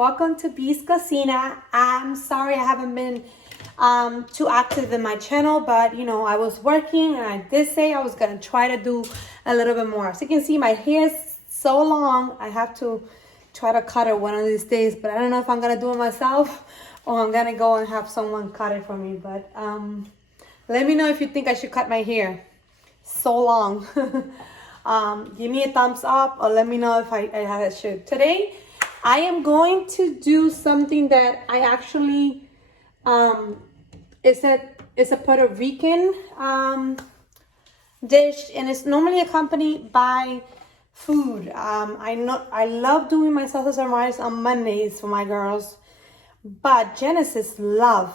welcome to Bee's Cocina. I'm sorry I haven't been too active in my channel, but you know, I was working and I did say I was gonna try to do a little bit more. So you can see my hair is so long, I have to try to cut it one of these days, but I don't know if I'm gonna do it myself or I'm gonna go and have someone cut it for me. But let me know if you think I should cut my hair so long. Give me a thumbs up or let me know if I should. Today I am going to do something that I actually it's a Puerto Rican dish, and it's normally accompanied by food. I love doing my salsas and rice on Mondays for my girls, but Genesis love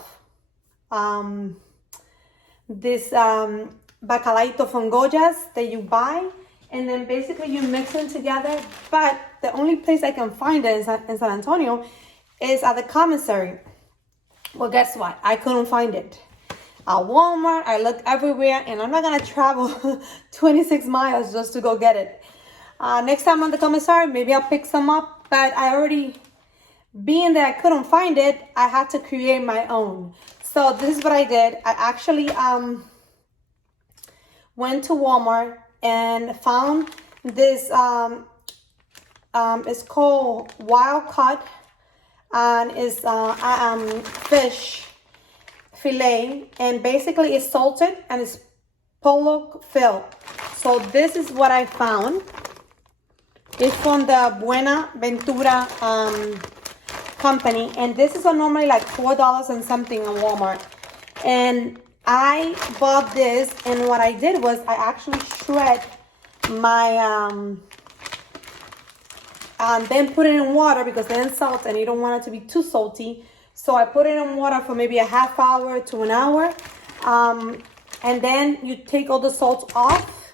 this Bacalaíto from Goya's that you buy, and then basically you mix them together. But the only place I can find it in San Antonio is at the commissary. Well, guess what? I couldn't find it. At Walmart, I looked everywhere, and I'm not gonna travel 26 miles just to go get it. Next time on the commissary, maybe I'll pick some up, but being that I couldn't find it, I had to create my own. So this is what I did. I actually went to Walmart and found this, it's called Wild Cut, and it's fish fillet, and basically it's salted and it's pollock filled. So this is what I found. It's from the Buena Ventura company, and this is normally like $4 and something on Walmart. And I bought this, and what I did was I actually shred my then put it in water because then salt, and you don't want it to be too salty. So I put it in water for maybe a half hour to an hour, and then you take all the salt off,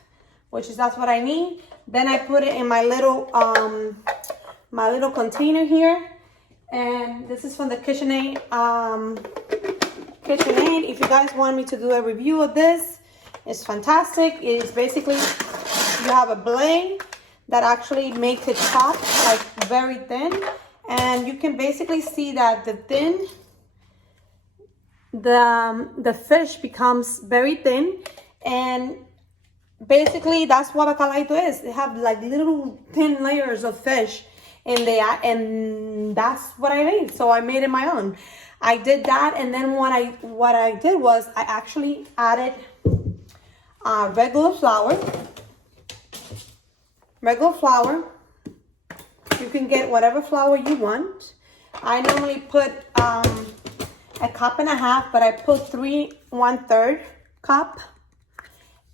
that's what I need. Then I put it in my little container here, and this is from the KitchenAid. KitchenAid. If you guys want me to do a review of this, it's fantastic. It is basically, you have a blade that actually makes it chop like very thin, and you can basically see that the fish becomes very thin, and basically that's what bacalaíto is. They have like little thin layers of fish in there, and that's what I made. So I made it my own. I did that, and then what I did was I actually added regular flour. You can get whatever flour you want. I normally put a cup and a half, but I put 1/3 cup.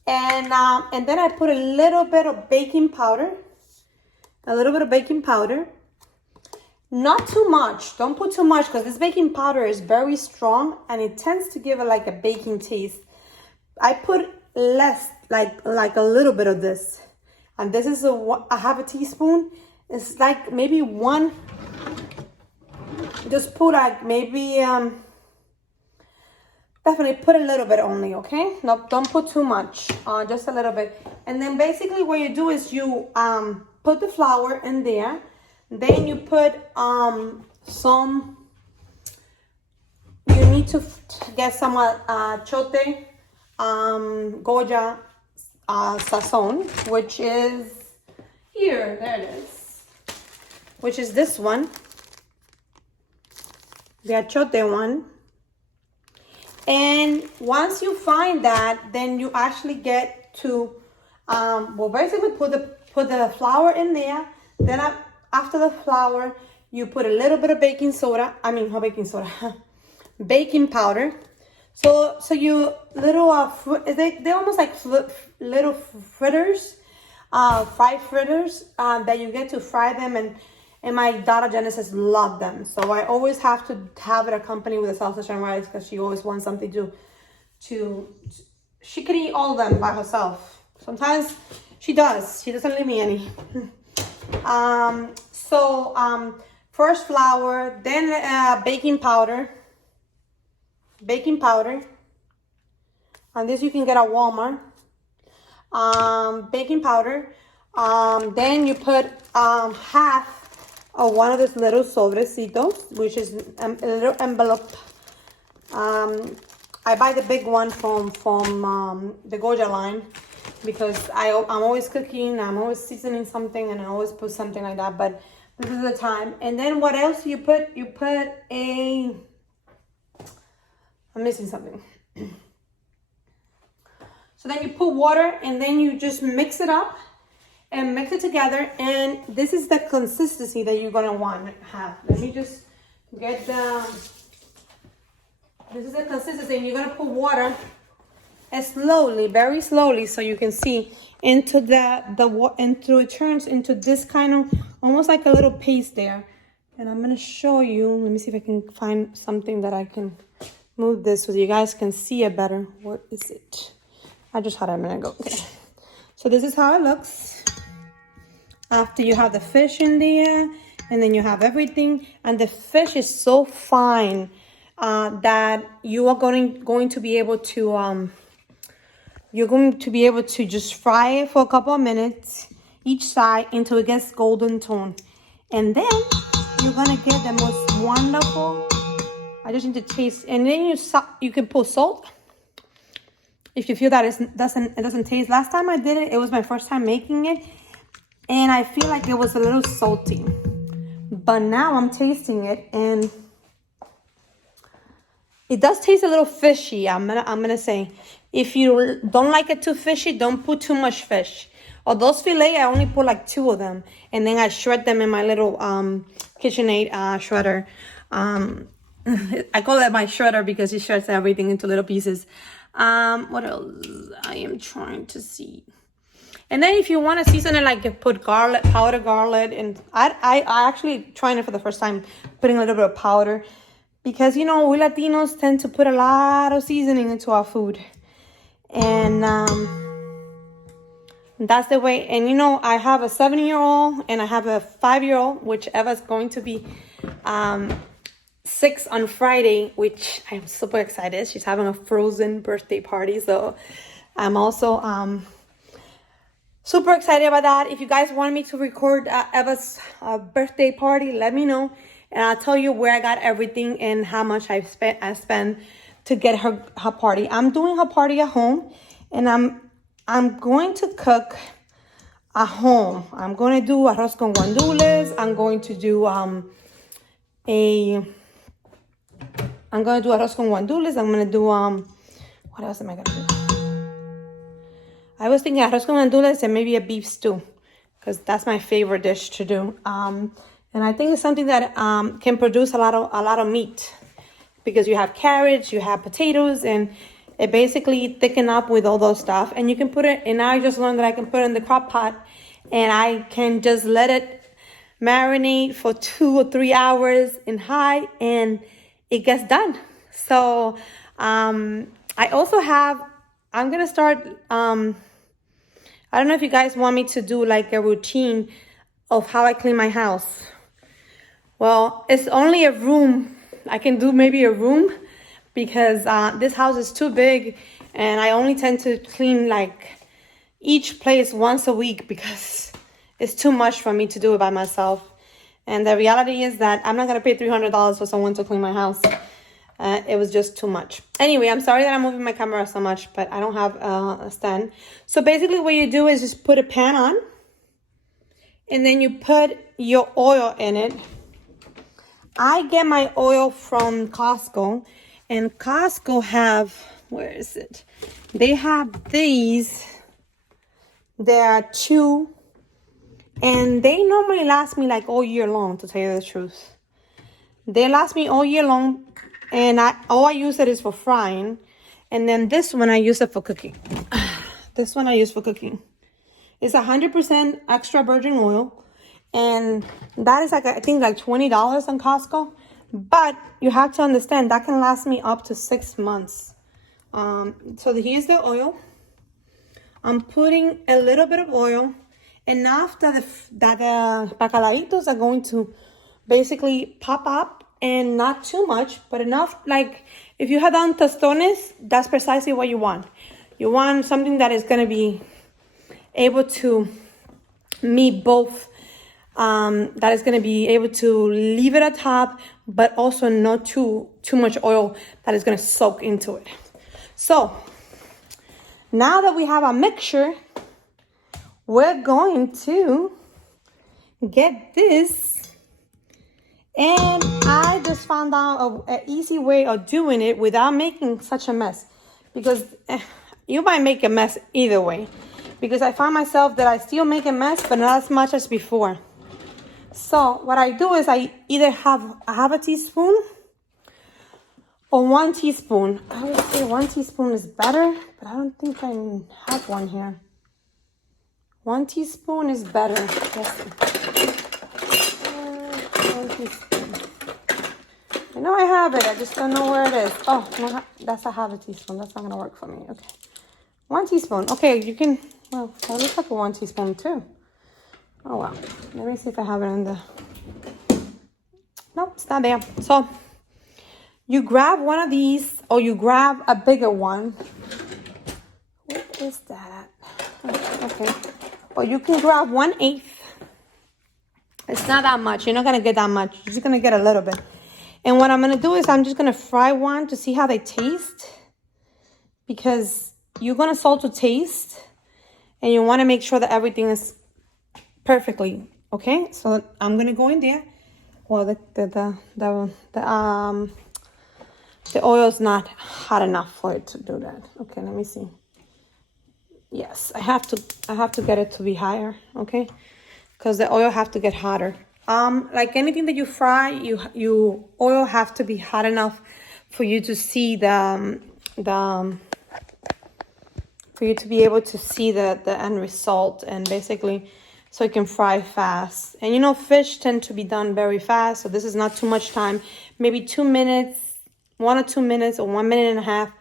And then I put a little bit of baking powder. Not too much. Don't put too much, because this baking powder is very strong and it tends to give it like a baking taste. I put less, like a little bit of this. And this is a half a teaspoon. It's like maybe one. Just put like maybe definitely put a little bit only, okay? No, don't put too much, just a little bit. And then basically what you do is you put the flour in there. Then you put you need to get some chote Goya sazon, which is here, there it is, which is this one, the achote one. And once you find that, then you actually get to basically put the flour in there. Then after the flour, you put a little bit of baking powder. So you little they're almost like little fritters, fried fritters that you get to fry them, and my daughter Genesis loved them. So I always have to have it accompanied with a salsa and rice, because she always wants something she can eat all of them by herself. Sometimes she doesn't leave me any. First flour, then baking powder, and this you can get at Walmart. Baking powder. Then you put half one of these little sobrecitos, which is a little envelope. I buy the big one from the Goja line because I'm always cooking, I'm always seasoning something, and I always put something like that. But this is the time. And then what else you put? You put I'm missing something. So then you put water, and then you just mix it up and mix it together. And this is the consistency that you're gonna want to have. Let me just get this is the consistency, and you're gonna put water slowly, very slowly, so you can see into into it turns into this kind of almost like a little paste there. And I'm gonna show you. Let me see if I can find something that I can move this so you guys can see it better. What is it? I just had it a minute ago. Okay. So this is how it looks after you have the fish in there, and then you have everything, and the fish is so fine that you are going to be able to you're going to be able to just fry it for a couple of minutes each side until it gets golden tone, and then you're gonna get the most wonderful. I just need to taste, and then you can put salt if you feel that it doesn't taste. Last time I did it, it was my first time making it, and I feel like it was a little salty. But now I'm tasting it, and it does taste a little fishy. I'm gonna say, if you don't like it too fishy, don't put too much fish. Or those fillet, I only put like 2 of them, and then I shred them in my little KitchenAid shredder. I call it my shredder because it shreds everything into little pieces. What else? I am trying to see. And then if you want to season it, like put garlic, powder garlic, and I actually trying it for the first time, putting a little bit of powder, because we Latinos tend to put a lot of seasoning into our food, and that's the way. And I have a 7-year-old and I have a 5-year-old, whichever's going to be 6 on Friday, which I'm super excited. She's having a frozen birthday party, so I'm also super excited about that. If you guys want me to record Eva's birthday party, let me know, and I'll tell you where I got everything and how much I spent to get her party. I'm doing her party at home, and I'm going to cook at home. I'm going to do arroz con guandules. I'm going to do arroz con guandules. I'm going to do what else am I going to do? I was thinking arroz con gandules and maybe a beef stew, because that's my favorite dish to do. And I think it's something that can produce a lot of meat, because you have carrots, you have potatoes, and it basically thicken up with all those stuff. And you can put it, and I just learned that I can put it in the crock pot, and I can just let it marinate for 2 or 3 hours in high, and it gets done. So I also have, I'm going to start, I don't know if you guys want me to do like a routine of how I clean my house. Well, it's only a room. I can do maybe a room, because this house is too big, and I only tend to clean like each place once a week, because it's too much for me to do it by myself. And the reality is that I'm not going to pay $300 for someone to clean my house. It was just too much. Anyway, I'm sorry that I'm moving my camera so much, but I don't have a stand. So basically what you do is just put a pan on, and then you put your oil in it. I get my oil from Costco, and Costco have, where is it? They have these. There are 2, and they normally last me like all year long, to tell you the truth. They last me all year long, and all I use it is for frying. And then this one I use it for cooking. This one I use for cooking. It's 100% extra virgin oil, and that is I think like $20 on Costco. But you have to understand that can last me up to 6 months. So here's the oil. I'm putting a little bit of oil, enough that the bacalaitos are going to basically pop up, and not too much, but enough. Like if you have done tostones, that's precisely what you want. You want something that is going to be able to meet both that is going to be able to leave it atop, but also not too much oil that is going to soak into it. So now that we have our mixture, we're going to get this. And I just found out an easy way of doing it without making such a mess. Because you might make a mess either way. Because I find myself that I still make a mess, but not as much as before. So what I do is I either have a teaspoon or 1 teaspoon. I would say 1 teaspoon is better, but I don't think I have one here. 1 teaspoon is better. Let's see. 1 teaspoon. I know I have it. I just don't know where it is. Oh, no, that's a half a teaspoon. That's not going to work for me. Okay. 1 teaspoon. Okay, you can, well, that looks like a 1 teaspoon too. Oh, wow. Let me see if I have it in the, nope, it's not there. So you grab one of these, or you grab a bigger one. What is that? Okay. Or you can grab 1/8. It's not that much. You're not going to get that much. You're just going to get a little bit. And what I'm going to do is I'm just going to fry one to see how they taste. Because you're going to salt to taste. And you want to make sure that everything is perfectly. Okay? So I'm going to go in there. Well, the oil is not hot enough for it to do that. Okay, let me see. Yes, I have to get it to be higher. Okay? Because the oil have to get hotter. Like anything that you fry, you oil have to be hot enough for you to see for you to be able to see the end result, and basically so it can fry fast. And you know, fish tend to be done very fast, so this is not too much time. Maybe 2 minutes, 1 or 2 minutes, or 1 minute and a half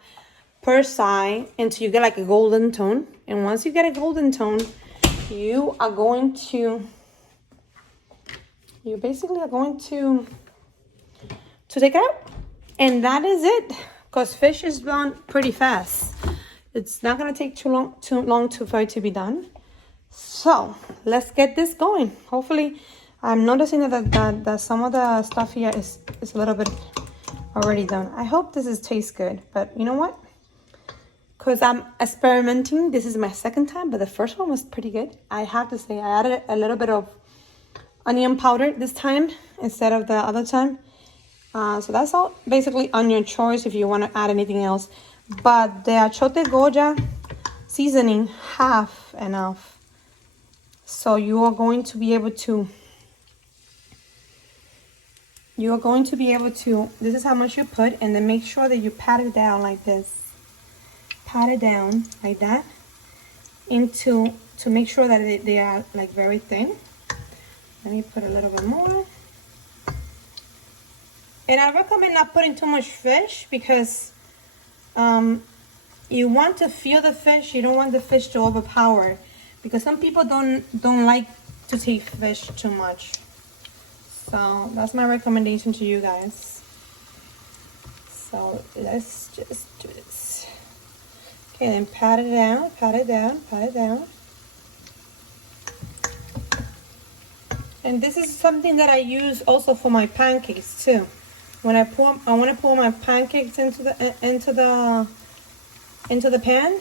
per side until you get like a golden tone. And once you get a golden tone, you basically are going to take it out. And that is it. Because fish is done pretty fast. It's not going to take too long for it to be done. So let's get this going. Hopefully, I'm noticing that some of the stuff here is a little bit already done. I hope this tastes good. But you know what? Because I'm experimenting. This is my second time, but the first one was pretty good. I have to say, I added a little bit of onion powder this time instead of the other time. So that's all basically on your choice if you want to add anything else. But the achote goja seasoning, half enough. So you are going to be able to, this is how much you put, and then make sure that you pat it down like this. Pat it down like that to make sure that they are like very thin. Let me put a little bit more. And I recommend not putting too much fish because you want to feel the fish. You don't want the fish to overpower, because some people don't like to take fish too much. So that's my recommendation to you guys. So let's just do this. Okay, then pat it down, pat it down, pat it down. And this is something that I use also for my pancakes too. When I want to pour my pancakes into the pan,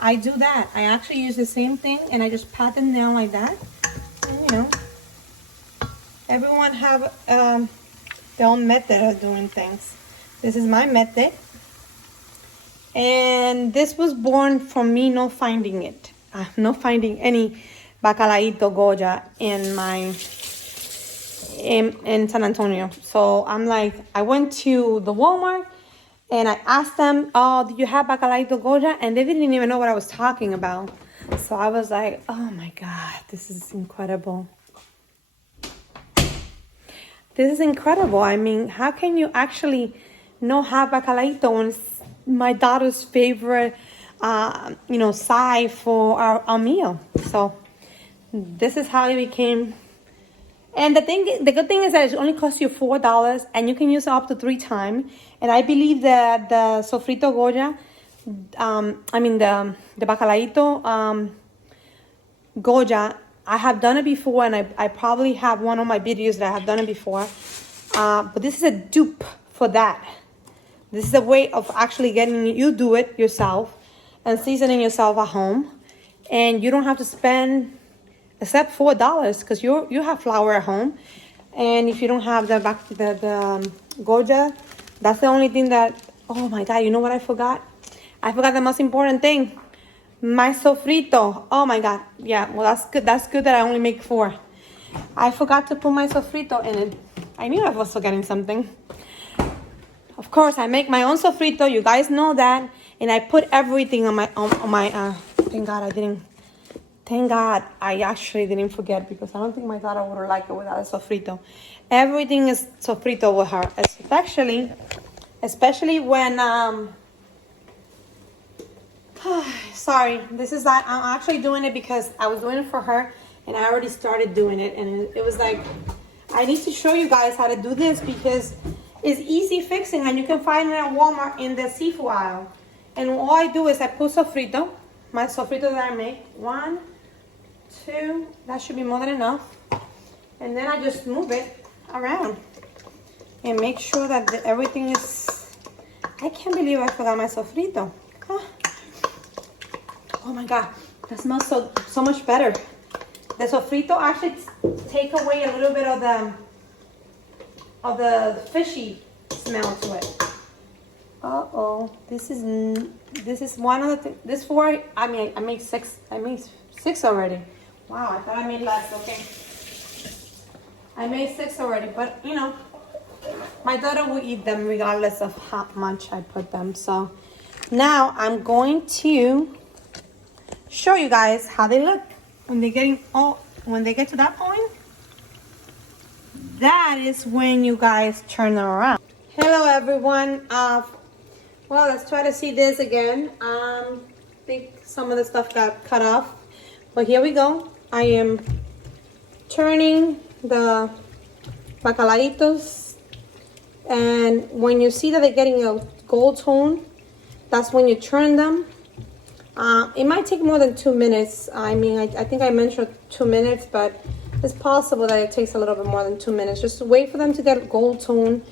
I do that. I actually use the same thing, and I just pat them down like that. And, you know, everyone have their own method of doing things. This is my method, and this was born from me not finding it. Not finding any Bacalaíto goja in San Antonio. So I'm like, I went to the Walmart and I asked them, oh, do you have Bacalaíto goja? And they didn't even know what I was talking about. So I was like, oh my God, this is incredible. This is incredible. I mean, how can you actually not have Bacalaíto when it's my daughter's favorite, side for our meal? So this is how it became. And the good thing is that it only costs you $4, and you can use it up to 3 times. And I believe that the sofrito goja, the Bacalaíto goja I have done it before, and I probably have one of my videos that I have done it before. But this is a dupe for that. This is a way of actually getting you do it yourself and seasoning yourself at home. And you don't have to spend except $4 because you have flour at home. And if you don't have the Goja, that's the only thing that, oh my God, you know what I forgot? I forgot the most important thing. My sofrito. Oh my God. Yeah, well, that's good. That's good that I only make 4. I forgot to put my sofrito in it. I knew I was forgetting something. Of course, I make my own sofrito. You guys know that. And I put everything on my thank God I didn't. Thank God I actually didn't forget, because I don't think my daughter would like it without a sofrito. Everything is sofrito with her, especially when sorry, I'm actually doing it because I was doing it for her and I already started doing it, and it was like, I need to show you guys how to do this because it's easy fixing and you can find it at Walmart in the seafood aisle. And all I do is I put sofrito, my sofrito that I make. 1, 2, that should be more than enough. And then I just move it around and make sure that everything is, I can't believe I forgot my sofrito. Oh my God, that smells so much better. The sofrito actually take away a little bit of the fishy smell to it. This is one of the things. This 4, I made 6. I made 6 already. Wow, I thought I made less. Okay, I made 6 already, but you know, my daughter will eat them regardless of how much I put them. So now I'm going to show you guys how they look when they get to that point. That is when you guys turn them around. Hello everyone. Well, let's try to see this again. I think some of the stuff got cut off, but here we go. I am turning the bacalaitos, and when you see that they're getting a gold tone, that's when you turn them. It might take more than 2 minutes. I think I mentioned 2 minutes, but it's possible that it takes a little bit more than 2 minutes. Just wait for them to get gold tone,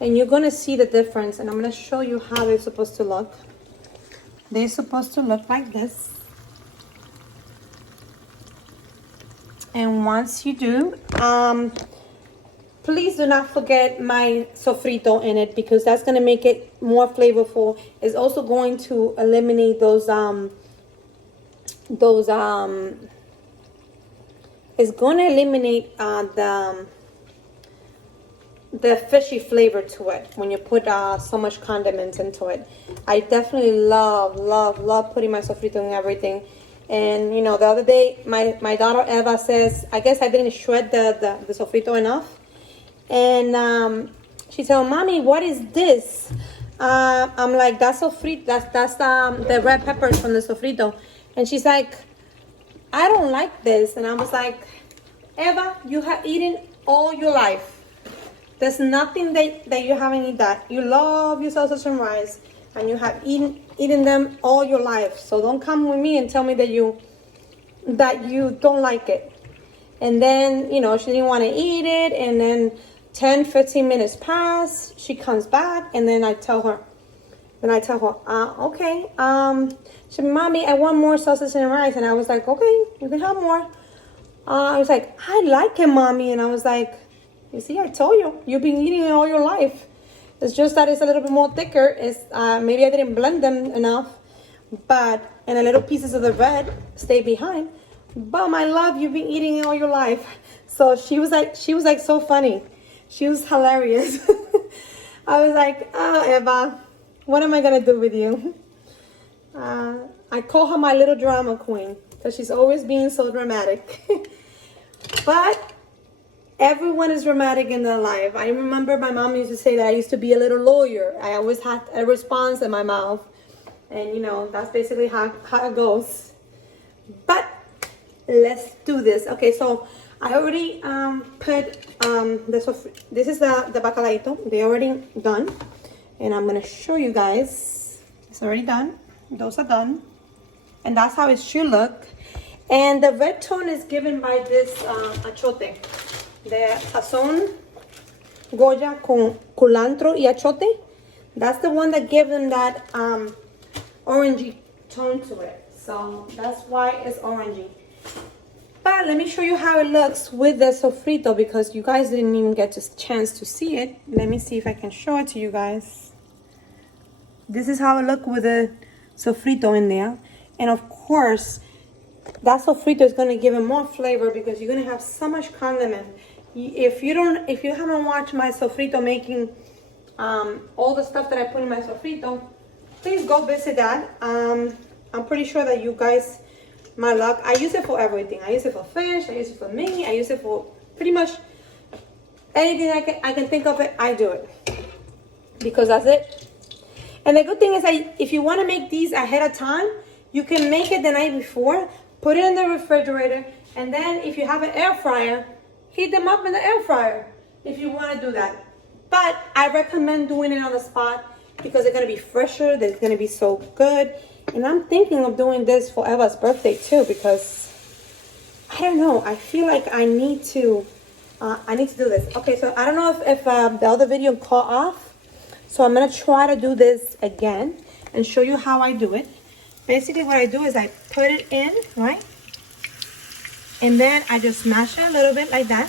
and you're gonna see the difference. And I'm gonna show you how they're supposed to look. They're supposed to look like this. And once you do, please do not forget my sofrito in it, because that's gonna make it more flavorful. It's also going to eliminate it's going to eliminate the fishy flavor to it when you put so much condiments into it. I definitely love putting my sofrito in everything. And you know, the other day my daughter Eva says, I guess I didn't shred the sofrito enough, and she said, "Mommy, what is this?" I'm like, "That's sofrito. That's the red peppers from the sofrito." And she's like, "I don't like this." And I was like, "Eva, you have eaten all your life. There's nothing that you haven't eaten that. You love your sausage and rice, and you have eaten them all your life. So don't come with me and tell me that you don't like it." And then, you know, she didn't want to eat it. And then 10-15 minutes pass. She comes back, and then I tell her, okay. She said, "Mommy, I want more sausage and rice." And I was like, "Okay, you can have more." I was like, "I like it, Mommy." And I was like, "You see, I told you, you've been eating it all your life. It's just that it's a little bit more thicker. It's maybe I didn't blend them enough, and a little pieces of the red stay behind. But my love, you've been eating it all your life." So she was like so funny. She was hilarious. I was like, "Oh, Eva, what am I gonna do with you?" I call her my little drama queen because she's always being so dramatic. But everyone is dramatic in their life. I remember my mom used to say that I used to be a little lawyer. I always had a response in my mouth. And, you know, that's basically how it goes. But let's do this. Okay, so I already put this is the bacalaito. They're already done. And I'm going to show you guys. It's already done. Those are done. And that's how it should look. And the red tone is given by this achote. The sazon, goya con culantro y achote. That's the one that gives them that orangey tone to it. So that's why it's orangey. But let me show you how it looks with the sofrito, because you guys didn't even get a chance to see it. Let me see if I can show it to you guys. This is how it looks with the sofrito in there. And of course, that sofrito is going to give it more flavor because you're going to have so much condiment. If you haven't watched my sofrito making all the stuff that I put in my sofrito, please go visit that. I'm pretty sure that you guys, my luck, I use it for everything. I use it for fish, I use it for meat, I use it for pretty much anything I can think of it, I do it. Because that's it. And the good thing is that if you want to make these ahead of time, you can make it the night before, put it in the refrigerator, and then if you have an air fryer, heat them up in the air fryer if you want to do that. But I recommend doing it on the spot because they're going to be fresher, they're going to be so good. And I'm thinking of doing this for Eva's birthday too, because I don't know, I feel like I need to do this. Okay, so I don't know if the other video caught off, so I'm gonna try to do this again and show you how I do it. Basically what I do is I put it in, right? And then I just mash it a little bit like that.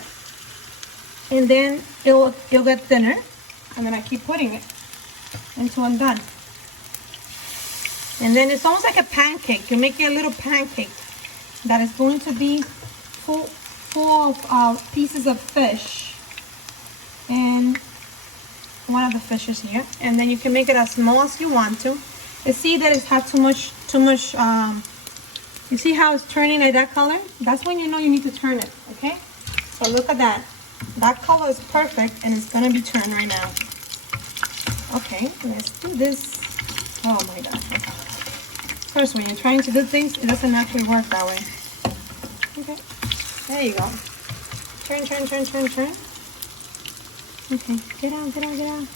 And then it'll get thinner. And then I keep putting it until I'm done. And then it's almost like a pancake. You make it a little pancake that is going to be full of pieces of fish. And one of the fishes here. And then you can make it as small as you want to. You see that it has too much, you see how it's turning like that color? That's when you know you need to turn it, okay? So look at that. That color is perfect and it's gonna be turned right now. Okay, let's do this. Oh my God. Okay. First, when you're trying to do things, it doesn't actually work that way. Okay, there you go. Turn, turn, turn, turn, turn. Okay, get out, get out, get out.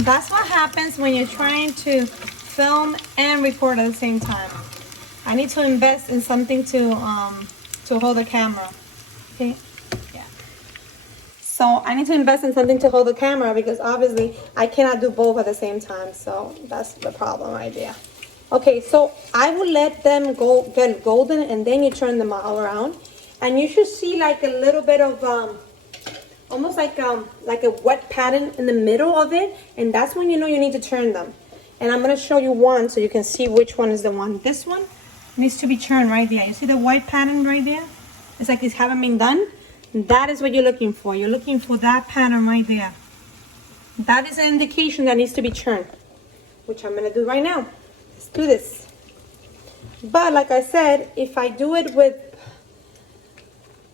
That's what happens when you're trying to film and record at the same time. I need to invest in something to hold the camera. Okay, yeah. So I need to invest in something to hold the camera because obviously I cannot do both at the same time. So that's the problem right there. Okay, so I will let them get golden and then you turn them all around. And you should see like a little bit of, almost like a wet pattern in the middle of it. And that's when you know you need to turn them. And I'm going to show you one so you can see which one is the one. This one needs to be turned right there. You see the white pattern right there? It's like it haven't been done. That is what you're looking for. You're looking for that pattern right there. That is an indication that needs to be turned, which I'm going to do right now. Let's do this. But like I said, if I do it with,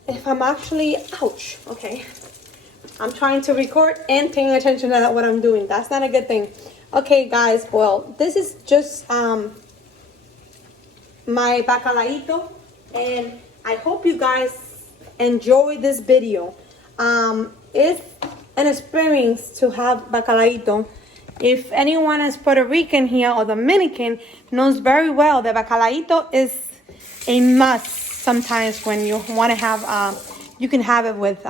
if I'm actually, ouch, okay. I'm trying to record and paying attention to what I'm doing. That's not a good thing. Okay, guys, well, this is just my bacalaíto, and I hope you guys enjoy this video. It's an experience to have bacalaíto. If anyone is Puerto Rican here or Dominican, knows very well that bacalaíto is a must sometimes when you want to have, you can have it with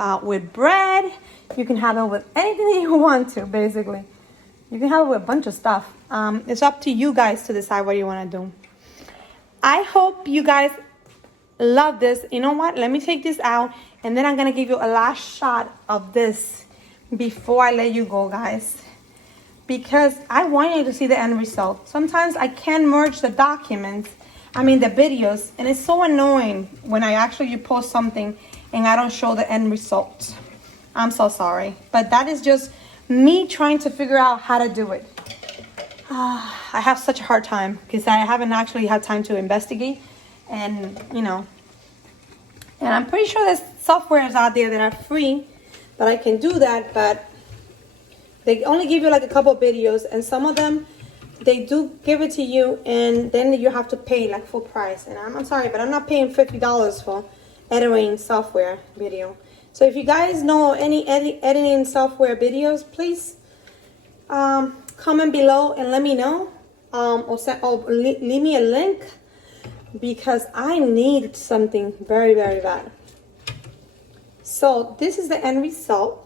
bread, you can have it with anything that you want to, basically. You can have it with a bunch of stuff. It's up to you guys to decide what you want to do. I hope you guys love this. You know what? Let me take this out and then I'm going to give you a last shot of this before I let you go, guys. Because I want you to see the end result. Sometimes I can't merge the documents, the videos, and it's so annoying when I actually post something and I don't show the end result. I'm so sorry. But that is just me trying to figure out how to do it. I have such a hard time because I haven't actually had time to investigate. And, and I'm pretty sure there's softwares out there that are free that I can do that, but they only give you like a couple of videos, and some of them, they do give it to you, and then you have to pay like full price. And I'm sorry, but I'm not paying $50 for editing software video. So if you guys know any editing software videos, please comment below and let me know. Or leave me a link because I need something very, very bad. So this is the end result.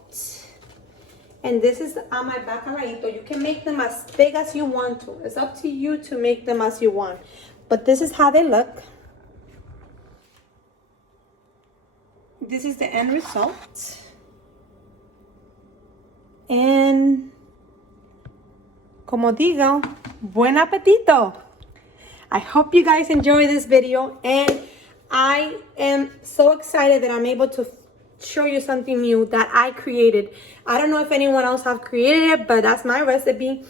And this is my bacalaíto. You can make them as big as you want to. It's up to you to make them as you want. But this is how they look. This is the end result. And como digo, buen apetito. I hope you guys enjoy this video, and I am so excited that I'm able to show you something new that I created. I don't know if anyone else have created it, but that's my recipe,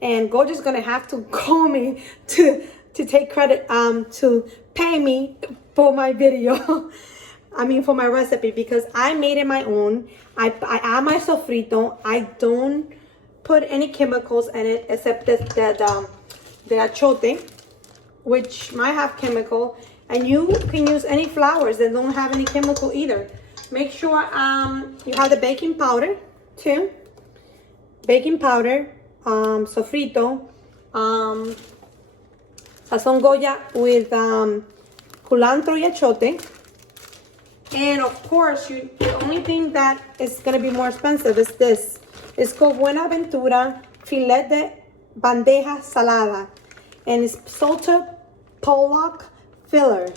and Goja's gonna have to call me to take credit, to pay me for my video. I mean, for my recipe, because I made it my own. I add my sofrito. I don't put any chemicals in it except the achote, which might have chemical, and you can use any flours that don't have any chemical either. Make sure you have the baking powder too. Baking powder, sofrito, sazón Goya with culantro y achote. And of course, the only thing that is going to be more expensive is this. It's called Buenaventura Filet de Bandeja Salada. And it's salted pollock filler.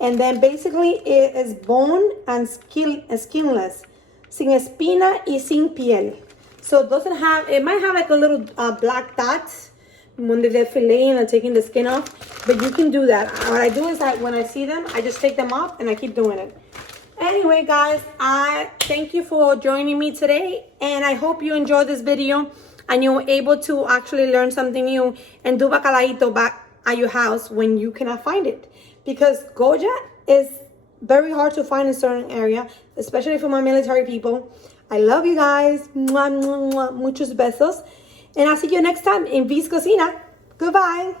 And then basically it is bone and skinless. Sin espina y sin piel. So it doesn't have, it might have like a little black dots when they're filleting and taking the skin off. But you can do that. What I do is that when I see them, I just take them off and I keep doing it. Anyway, guys, I thank you for joining me today. And I hope you enjoyed this video and you were able to actually learn something new and do bacalaíto back at your house when you cannot find it. Because Goja is very hard to find in certain area, especially for my military people. I love you guys. Muchos besos. And I'll see you next time in V's Cocina. Goodbye.